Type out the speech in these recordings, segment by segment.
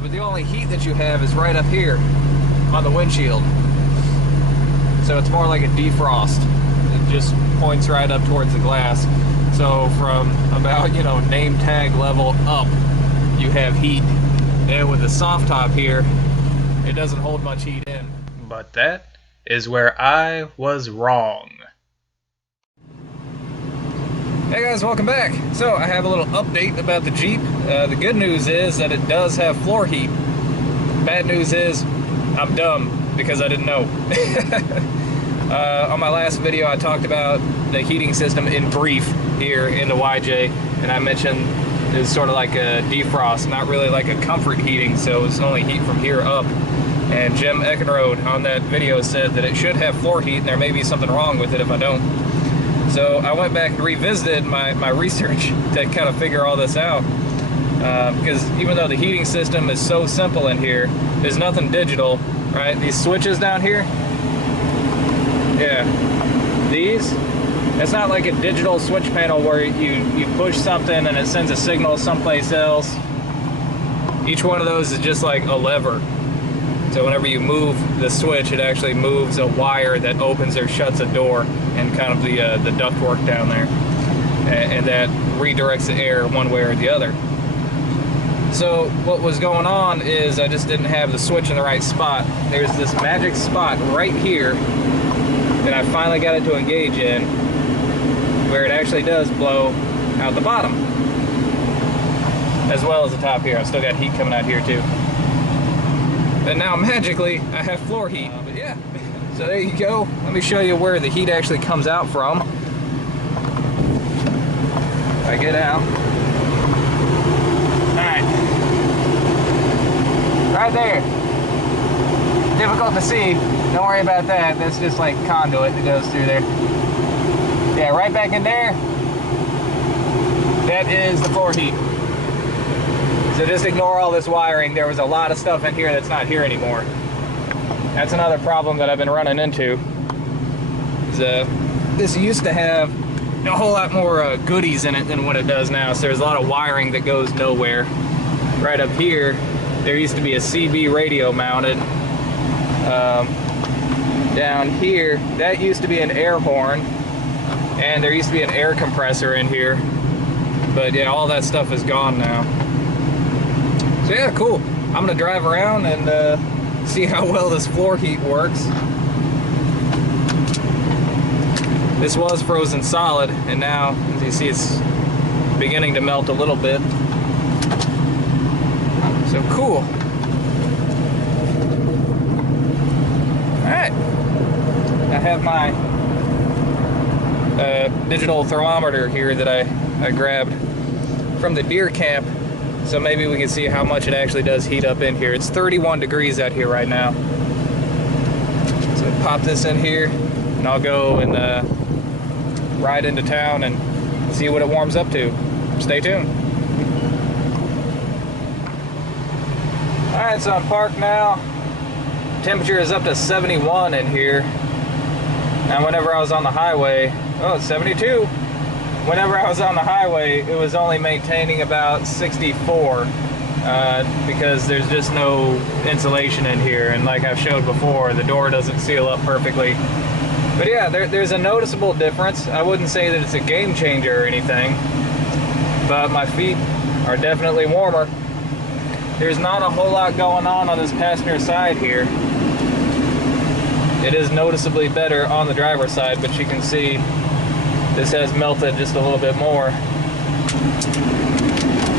But the only heat that you have is right up here on the windshield. So it's more like a defrost. It just points right up towards the glass. So from about, name tag level up, you have heat. And with the soft top here, it doesn't hold much heat in. But that is where I was wrong. Hey guys, welcome back. So I have a little update about the Jeep. The good news is that it does have floor heat. Bad news is I'm dumb because I didn't know. On my last video I talked about the heating system in brief here in the YJ, and I mentioned it's sort of like a defrost, not really like a comfort heating, so it's only heat from here up. And Jim Eckenrode on that video said that it should have floor heat and there may be something wrong with it if I don't. So I went back and revisited my research to kind of figure all this out. Because even though the heating system is so simple in here, there's nothing digital, right? These switches down here, yeah, these, it's not like a digital switch panel where you push something and it sends a signal someplace else. Each one of those is just like a lever. So whenever you move the switch, it actually moves a wire that opens or shuts a door and kind of the ductwork down there. And that redirects the air one way or the other. So what was going on is I just didn't have the switch in the right spot. There's this magic spot right here that I finally got it to engage in, where it actually does blow out the bottom. As well as the top here. I've still got heat coming out here too. And now magically I have floor heat. But yeah, so there you go. Let me show you where the heat actually comes out from. If I get out. Alright. Right there. Difficult to see. Don't worry about that. That's just like conduit that goes through there. Yeah, right back in there. That is the floor heat. So just ignore all this wiring. There was a lot of stuff in here that's not here anymore. That's another problem that I've been running into. This used to have a whole lot more goodies in it than what it does now. So there's a lot of wiring that goes nowhere. Right up here, there used to be a CB radio mounted. Down here, that used to be an air horn. And there used to be an air compressor in here. But yeah, all that stuff is gone now. So yeah, cool. I'm gonna drive around and see how well this floor heat works. This was frozen solid, and now, as you see, it's beginning to melt a little bit. So cool. Alright. I have my digital thermometer here that I grabbed from the deer camp. So maybe we can see how much it actually does heat up in here. It's 31 degrees out here right now. So pop this in here, and I'll go and ride into town and see what it warms up to. Stay tuned. Alright, so I'm parked now. Temperature is up to 71 in here. And whenever I was on the highway, oh, it's 72. Whenever I was on the highway, it was only maintaining about 64 because there's just no insulation in here. And like I've showed before, the door doesn't seal up perfectly. But yeah, there's a noticeable difference. I wouldn't say that it's a game changer or anything, but my feet are definitely warmer. There's not a whole lot going on this passenger side here. It is noticeably better on the driver's side, but you can see this has melted just a little bit more.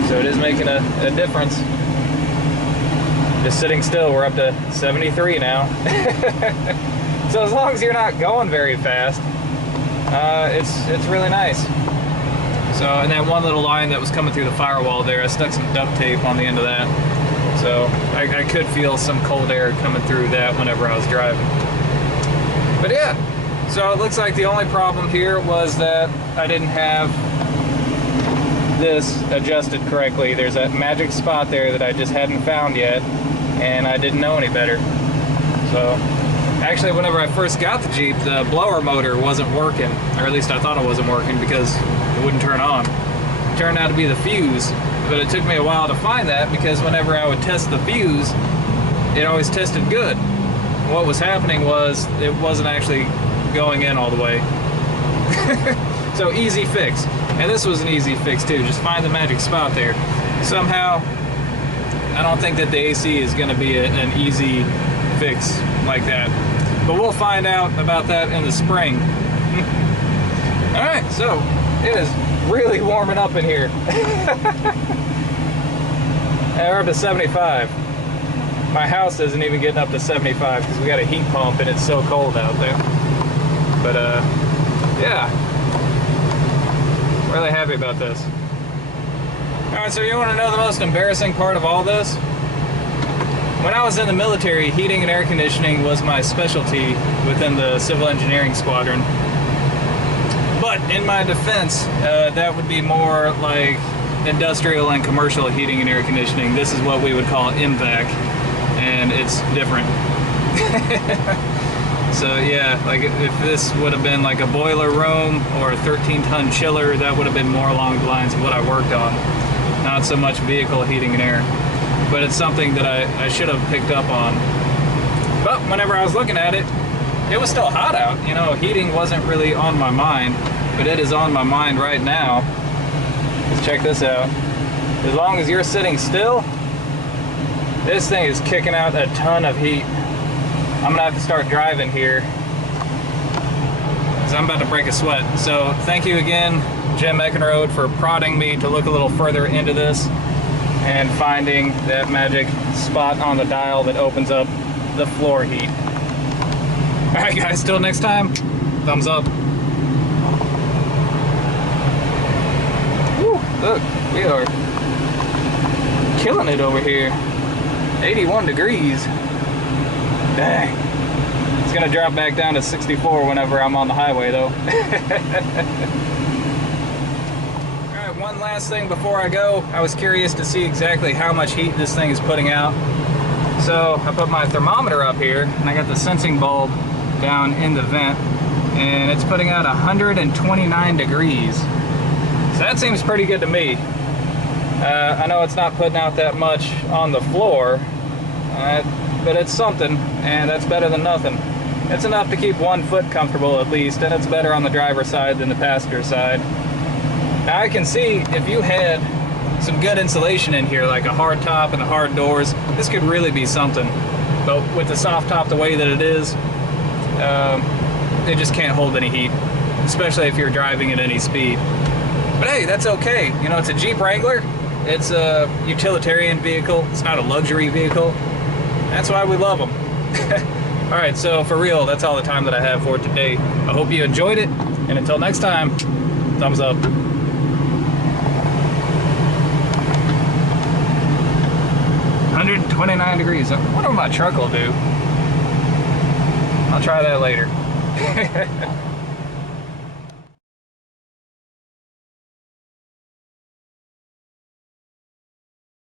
So it is making a difference. Just sitting still, we're up to 73 now. So as long as you're not going very fast, it's really nice. So, and that one little line that was coming through the firewall there, I stuck some duct tape on the end of that. So I could feel some cold air coming through that whenever I was driving. But yeah. So it looks like the only problem here was that I didn't have this adjusted correctly. There's that magic spot there that I just hadn't found yet, and I didn't know any better. So actually, whenever I first got the Jeep, the blower motor wasn't working, or at least I thought it wasn't working because it wouldn't turn on. It turned out to be the fuse. But it took me a while to find that because whenever I would test the fuse, it always tested good. What was happening was it wasn't actually going in all the way. So easy fix. And this was an easy fix too. Just find the magic spot there. Somehow, I don't think that the AC is going to be an easy fix like that. But we'll find out about that in the spring. Alright, so it is really warming up in here. And we're up to 75. My house isn't even getting up to 75 because we got a heat pump and it's so cold out there. But yeah, really happy about this. Alright, so you want to know the most embarrassing part of all this? When I was in the military, heating and air conditioning was my specialty within the civil engineering squadron. But in my defense, that would be more like industrial and commercial heating and air conditioning. This is what we would call MVAC, and it's different. So yeah, like if this would have been like a boiler room or a 13-ton chiller, that would have been more along the lines of what I worked on. Not so much vehicle heating and air. But it's something that I should have picked up on. But whenever I was looking at it, it was still hot out. You know, heating wasn't really on my mind, but it is on my mind right now. Let's check this out. As long as you're sitting still, this thing is kicking out a ton of heat. I'm gonna have to start driving here because I'm about to break a sweat. So thank you again, Jim Eckenrode, for prodding me to look a little further into this and finding that magic spot on the dial that opens up the floor heat. Alright guys, till next time, thumbs up. Woo, look, we are killing it over here. 81 degrees. Dang. It's gonna drop back down to 64 whenever I'm on the highway though. One last thing before I go. I was curious to see exactly how much heat this thing is putting out. So I put my thermometer up here and I got the sensing bulb down in the vent and it's putting out 129 degrees. So that seems pretty good to me. I know it's not putting out that much on the floor, but it's something, and that's better than nothing. It's enough to keep 1 foot comfortable at least, and it's better on the driver's side than the passenger side. Now I can see if you had some good insulation in here, like a hard top and the hard doors, this could really be something. But with the soft top the way that it is, it just can't hold any heat, especially if you're driving at any speed. But hey, that's okay. You know, it's a Jeep Wrangler. It's a utilitarian vehicle. It's not a luxury vehicle. That's why we love them. Alright, so for real, that's all the time that I have for today. I hope you enjoyed it, and until next time, thumbs up. 129 degrees. I wonder what my truck will do. I'll try that later.